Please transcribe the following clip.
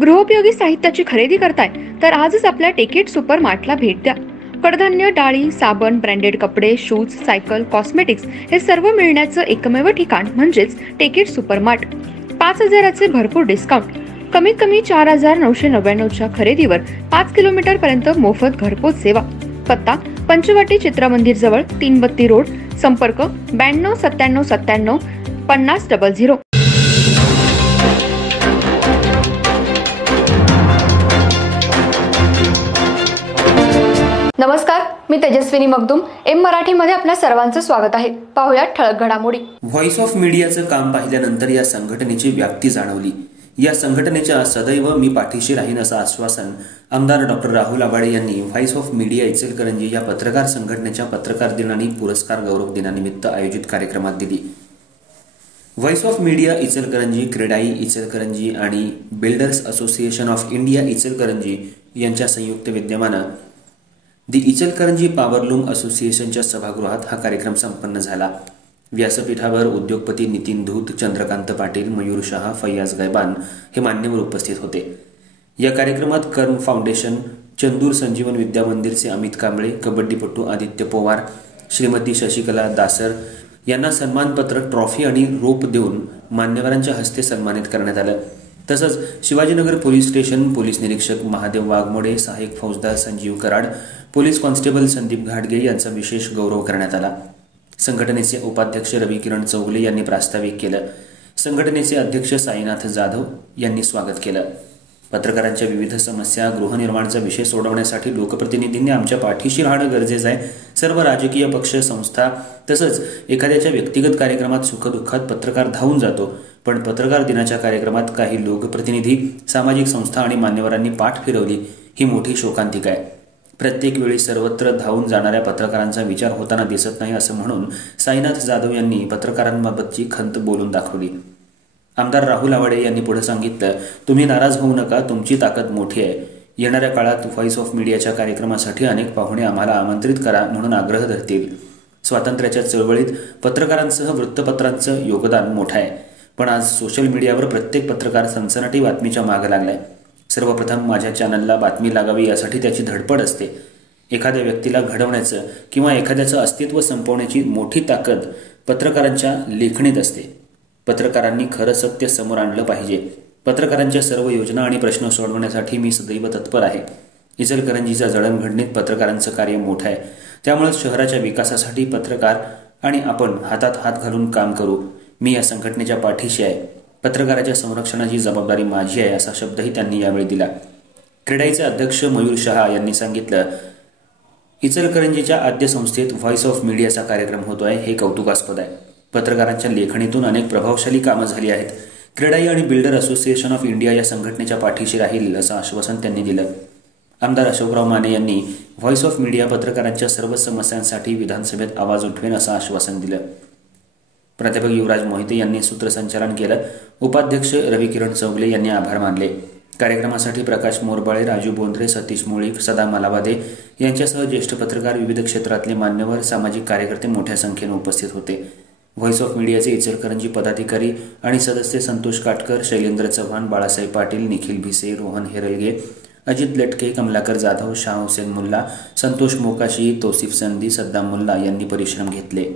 गृहोपयोगी साहित्याची खरेदी करताय तर आजच आपल्या टेकेट सुपर मार्टला भेट द्या। कडधान्य, डाळी, साबण, ब्रँडेड कपडे, शूज, सायकल, कॉस्मेटिक्स हे सर्व मिळण्याचं एकमेव ठिकाण म्हणजेच टेकेट सुपर मार्ट। 5,000चे भरपूर डिस्काउंट, कमीत कमी 4,999च्या खरेदीवर 5 किलोमीटर पर्यंत मोफत घरपोच सेवा। पत्ता पंचवटी चित्रमंदिर जवळ, 3 बत्ती रोड। संपर्क 92 97 97 50 00। नमस्कार, मी तेजस्विनी मगदूम। एम मराठीमध्ये आपल्या सर्वांचं स्वागत आहे। पाहूया ठळक घडामोडी। व्हॉइस ऑफ मीडियाचं काम पाहिल्यानंतर या संघटनेची व्याप्ती जाणवली। या संघटनेच्या सदैव मी पाठीशी राहीन असं आश्वासन आमदार डॉक्टर राहुल आवाडे यांनी व्हॉइस ऑफ मीडिया इचलकरंजी या पत्रकार संघटनेच्या पत्रकार दिन आणि पुरस्कार गौरव दिनानिमित्त आयोजित कार्यक्रमात दिली। Voice of media Ichalkaranji, CREDAI Ichalkaranji आणि builders association of India Ichalkaranji यांच्या संयुक्त विद्यमानं दी इचलकरंजी पॉवरलूम असोसिएशनच्या सभागृहात हा कार्यक्रम संपन्न झाला। व्यासपीठावर उद्योगपती नितीन धूत, चंद्रकांत पाटील, मयूर शहा, फैयाज गैबान हे मान्यवर उपस्थित होते। या कार्यक्रमात कर्म फाउंडेशन, चंदूर संजीवन विद्या मंदिरचे अमित कांबळे, कबड्डीपटू आदित्य पवार, श्रीमती शशिकला दासर यांना सन्मानपत्र, ट्रॉफी आणि रोप देऊन मान्यवरांच्या हस्ते सन्मानित करण्यात आलं। तसंच शिवाजीनगर पोलीस स्टेशन पोलीस निरीक्षक महादेव वाघमोडे, सहाय्यक फौजदार संजीव कराड, पोलीस कॉन्स्टेबल संदीप घाटगे यांचा विशेष गौरव करण्यात आला। संघटनेचे उपाध्यक्ष रवी किरण चौगले यांनी प्रास्ताविक केलं। संघटनेचे अध्यक्ष साईनाथ जाधव यांनी स्वागत केलं। पत्रकारांच्या विविध समस्या, गृहनिर्माणचा विषय सोडवण्यासाठी लोकप्रतिनिधींनी आमच्या पाठीशी राहणं गरजेचं आहे। सर्व राजकीय पक्ष, संस्था तसंच एखाद्याच्या व्यक्तिगत कार्यक्रमात सुखदुःखात पत्रकार धावून जातो, पण पत्रकार दिनाच्या कार्यक्रमात काही लोकप्रतिनिधी, सामाजिक संस्था आणि मान्यवरांनी पाठ फिरवली ही मोठी शोकांतिका आहे। प्रत्येक वेळी सर्वत्र धावून जाणाऱ्या पत्रकारांचा विचार होताना दिसत नाही असं म्हणून साईनाथ जाधव यांनी पत्रकारांबाबतची खंत बोलून दाखवली। आमदार राहुल आवाडे यांनी पुढे सांगितलं, तुम्ही नाराज होऊ नका, तुमची ताकद मोठी आहे। येणाऱ्या काळात व्हॉइस ऑफ मीडियाच्या कार्यक्रमासाठी अनेक पाहुणे आम्हाला आमंत्रित करा म्हणून आग्रह धरतील। स्वातंत्र्याच्या चळवळीत पत्रकारांसह वृत्तपत्रांचं योगदान मोठं आहे, पण आज सोशल मीडियावर प्रत्येक पत्रकार सनसनाटी बातमीच्या मागे लागलाय। सर्वप्रथम माझ्या चॅनलला बातमी लागावी यासाठी त्याची धडपड असते। एखाद्या व्यक्तीला घडवण्याचं किंवा एखाद्याचं अस्तित्व संपवण्याची मोठी ताकद पत्रकारांच्या लेखणीत असते। पत्रकारांनी खरं सत्य समोर आणलं पाहिजे। पत्रकारांच्या सर्व योजना आणि प्रश्न सोडवण्यासाठी मी सदैव तत्पर आहे। इचलकरंजीच्या जडणघडणीत पत्रकारांचं कार्य मोठं आहे, त्यामुळे शहराच्या विकासासाठी पत्रकार आणि आपण हातात हात घालून काम करू। मी या संघटनेच्या पाठीशी आहे। पत्रकाराच्या संरक्षणाची जबाबदारी माझी आहे असा शब्दही त्यांनी यावेळी दिला। क्रेडाईचे अध्यक्ष मयूर शहा यांनी सांगितलं, इचलकरंजीच्या आद्य संस्थेत व्हॉइस ऑफ मीडियाचा कार्यक्रम होतोय हे कौतुकास्पद आहे। पत्रकारांच्या लेखणीतून अनेक प्रभावशाली कामं झाली आहेत। क्रेडाई आणि बिल्डर असोसिएशन ऑफ इंडिया या संघटनेच्या पाठीशी राहील असं आश्वासन त्यांनी दिलं। आमदार अशोकराव माने यांनी व्हॉइस ऑफ मीडिया पत्रकारांच्या सर्व समस्यांसाठी विधानसभेत आवाज उठवेन असं आश्वासन दिलं। प्राध्यापक युवराज मोहिते यांनी सूत्रसंचालन केलं। उपाध्यक्ष रवी किरण चौगले यांनी आभार मानले। कार्यक्रमासाठी प्रकाश मोरबाळे, राजू बोंद्रे, सतीश मुळीक, सदा मलावादे यांच्यासह ज्येष्ठ पत्रकार, विविध क्षेत्रातले मान्यवर, सामाजिक कार्यकर्ते मोठ्या संख्येने उपस्थित होते। व्हॉइस ऑफ मीडियाचे इचलकरंजी पदाधिकारी आणि सदस्य संतोष काटकर, शैलेंद्र चव्हाण, बाळासाहेब पाटील, निखिल भिसे, रोहन हेरलगे, अजित लटके, कमलाकर जाधव, शाह हुसेन मुल्ला, संतोष मोकाशी, तौसिफ संदी, सद्दाम मुल्ला यांनी परिश्रम घेतले।